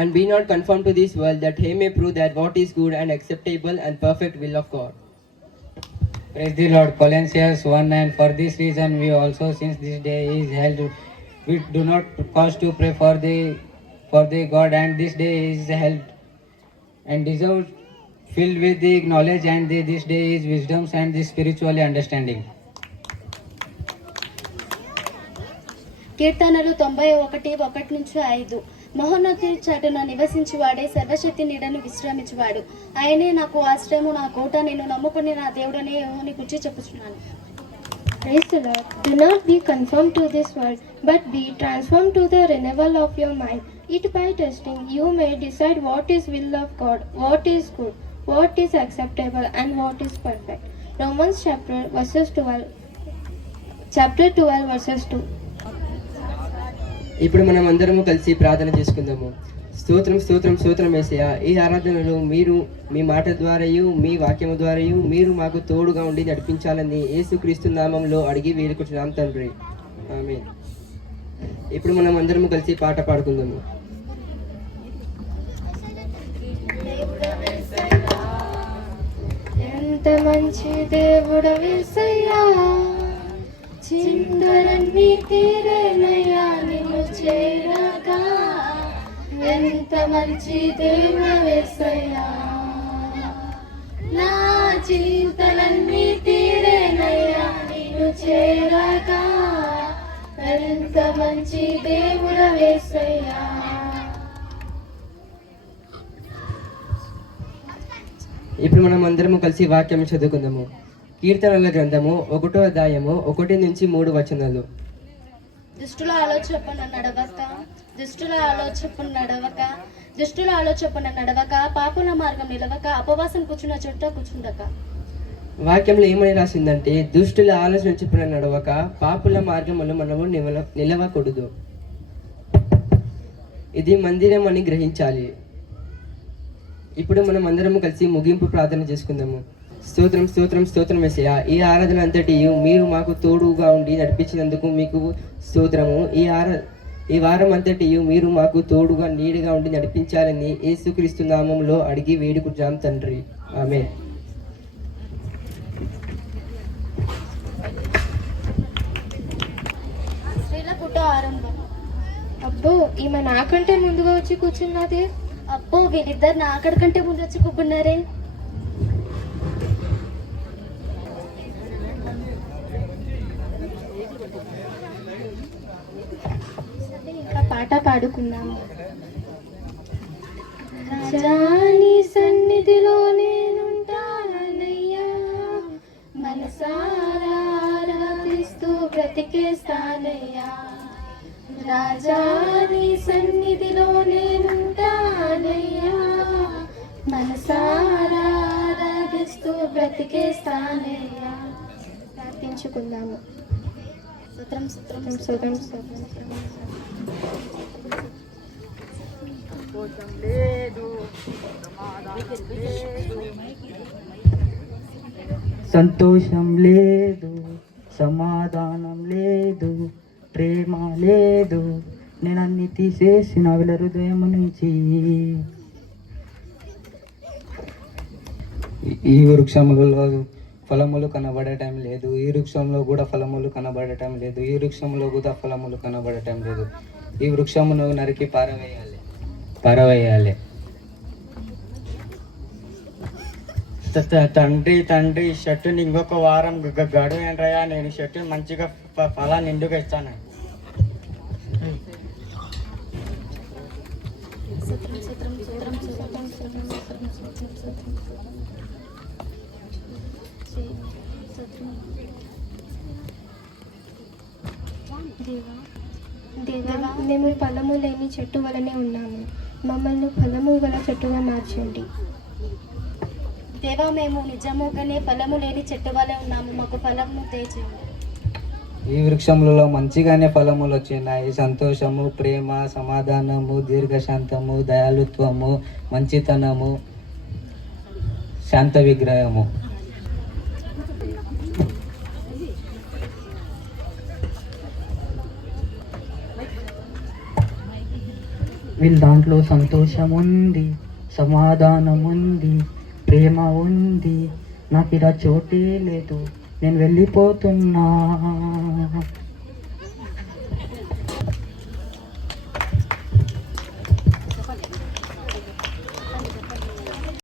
And be not conformed to this world, that he may prove that what is good and acceptable and perfect will of God. Praise the Lord. Colossians 1:9. For this reason, we also, since this day is held, we do not pause to pray for the God, and this day is held and deserved, filled with the knowledge, and this day is wisdom and the spiritual understanding. కీర్తనలు 91:1-5. మహోన్నతి చాటున నివసించువాడే సర్వశక్తి నీడను విశ్రమించువాడు. ఆయనే నాకు ఆశ్రయము, నా కోట, నేను నమ్ముకుని నా దేవుడనే యెహోవాని గురించి చెప్పుచున్నాను. Praise the Lord. Do not be conformed to this world, but be transformed to the renewal of your mind. It by testing you may decide what is will of God, what is good, what is acceptable, and what is perfect. Romans chapter 12 verses 2. ఇప్పుడు మనం అందరము కలిసి ప్రార్థన చేసుకుందాము. స్తోత్రం స్తోత్రం స్తోత్రం యేసయ్యా. ఈ ఆరాధనలో మీరు మీ మాట ద్వారాయు మీ వాక్యము ద్వారాయు మీరు మాకు తోడుగా ఉండి నడిపించాలని యేసుక్రీస్తు నామంలో అడిగి వేడుకుంటున్నాం తండ్రి. ఆమేన్. ఇప్పుడు మనం అందరము కలిసి పాట పాడుకుందాము. ఎంత మంచి దేవుడవు యేసయ్యా, చిందరన్ని తీరేనయ్యా నిన్ను చేరగా. ఎంత మంచి దేవుడవు యేసయ్యా, నా చింతలన్నీ తీరేనయ్యా నిన్ను చేరగా. ఎంత మంచి దేవుడవు యేసయ్యా. ఇప్పుడు మనం అందరము కలిసి వాక్యం చదువుకుందాము. కీర్తనల గ్రంథము 1వ అధ్యాయము 1-3 వచనాలు. దుష్టుల ఆలోచన నడవక, పాపుల మార్గం నిలవక, అపవాసం కూర్చున్న చుట్ట కూర్చుండక. వాక్యంలో ఏమని రాసిందంటే, దుష్టుల ఆలోచన చొప్పున నడవక, పాపుల మార్గములు మనము నిలవకూడదు. ఇది మందిరం అని గ్రహించాలి. ఇప్పుడు మనం అందరము కలిసి ముగింపు ప్రార్థన చేసుకుందాము. స్తోత్రం స్తోత్రం స్తోత్రం యేసయ్యా. ఈ ఆరాధన అంతటి మీరు మాకు తోడుగా ఉండి నడిపించినందుకు మీకు స్తోత్రము. ఈ వారం అంతటి మీరు మాకు తోడుగా నీడగా ఉండి నడిపించాలని యేసుక్రీస్తు నామంలో అడిగి వేడుకుంటున్నాం తండ్రి. ఆమేన్. స్త్రీల పుట్ట ఆరంభం. అబ్బో, ఈమె నాకంటే ముందుగా వచ్చి కూర్చున్నదే. అబ్బో, వీళ్ళిద్దరు నా అక్కడి కంటే ముందు వచ్చి కూకున్నారే. ఇంకా పాట పాడుకుందాము. రాజాని సన్నిధిలో నేనుంటానయ్యా, మనసారా ఆరాధిస్తూ బ్రతికేస్తానయ్యా. రాజాని సన్నిధిలో నేనుంటానయ్యా, మనసారా ఆరాధిస్తూ బ్రతికేస్తానయ్యా. ప్రార్థించుకుందాము. స్తోత్రం స్తోత్రం స్తోత్రం స్తోత్రం. సంతోషం లేదు, సమాధానం లేదు, ప్రేమ లేదు, నేను అన్ని తీసేసిన వీళ్ళ హృదయం నుంచి. ఈ వృక్షములలో ఫలములు కనబడటం లేదు, ఈ వృక్షంలో కూడా ఫలములు కనబడటం లేదు, ఈ వృక్షంలో కూడా ఫలములు కనబడటం లేదు. ఈ వృక్షమును నరికి పారవేయాలి. తండ్రి తండ్రి షర్టుని ఇంకొక వారం గడువు ఏంటయ్యా, నేను షర్టు మంచిగా ఫలా నిండుగా ఇస్తాను. దేవా, మేము ఫలము లేని చెట్టు వలనే ఉన్నాము, మమ్మల్ని ఫలము గల చెట్టుగా మార్చండి. దేవా, మేము నిజముగానే ఫలము లేని చెట్టు వలె ఉన్నాము, మాకు ఫలము తెచ్చేయండి. ఈ వృక్షములలో మంచిగానే ఫలములు వచ్చినాయి. సంతోషము, ప్రేమ, సమాధానము, దీర్ఘశాంతము, దయాళుత్వము, మంచితనము, శాంత విగ్రహము. వీళ్ళ దాంట్లో సంతోషం ఉంది, సమాధానం ఉంది, ప్రేమ ఉంది. నాకు ఇలా చోటే లేదు, నేను వెళ్ళిపోతున్నా.